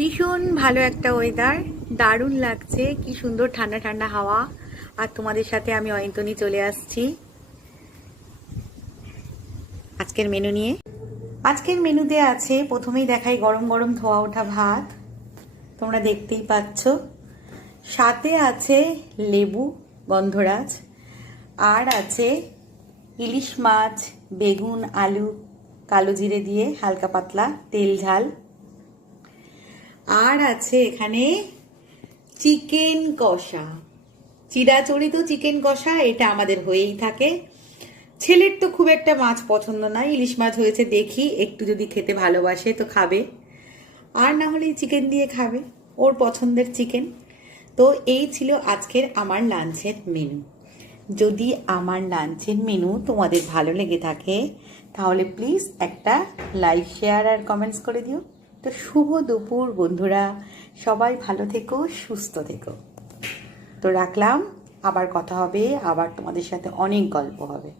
ভীষণ ভালো একটা ওয়েদার, দারুণ লাগছে, কি সুন্দর ঠান্ডা ঠান্ডা হাওয়া। আর তোমাদের সাথে আমি অয়ন্তনী চলে আসছি আজকের মেনু নিয়ে। আজকের মেনুতে আছে, প্রথমেই দেখাই, গরম গরম ধোয়া ওঠা ভাত, তোমরা দেখতেই পাচ্ছ। সাথে আছে লেবু, গন্ধরাজ, আর আছে ইলিশ মাছ, বেগুন, আলু, কালো জিরে দিয়ে হালকা পাতলা তেল ঝাল। আর আছে এখানে চিকেন কষা, চিরাচরিত চিকেন কষা, এটা আমাদের হয়েই থাকে। ছেলের তো খুব একটা মাছ পছন্দ না, ইলিশ মাছ হয়েছে দেখি, একটু যদি খেতে ভালোবাসে তো খাবে, আর না হলে চিকেন দিয়ে খাবে, ওর পছন্দের চিকেন। তো এই ছিল আজকের আমার লাঞ্চের মেনু। যদি আমার লাঞ্চের মেনু তোমাদের ভালো লেগে থাকে তাহলে প্লিজ একটা লাইক, শেয়ার আর কমেন্টস করে দিও। তো শুভ দুপুর বন্ধুরা, সবাই ভালো থেকো, সুস্থ থেকো। তো রাখলাম, আবার কথা হবে, আবার তোমাদের সাথে অনেক গল্প হবে।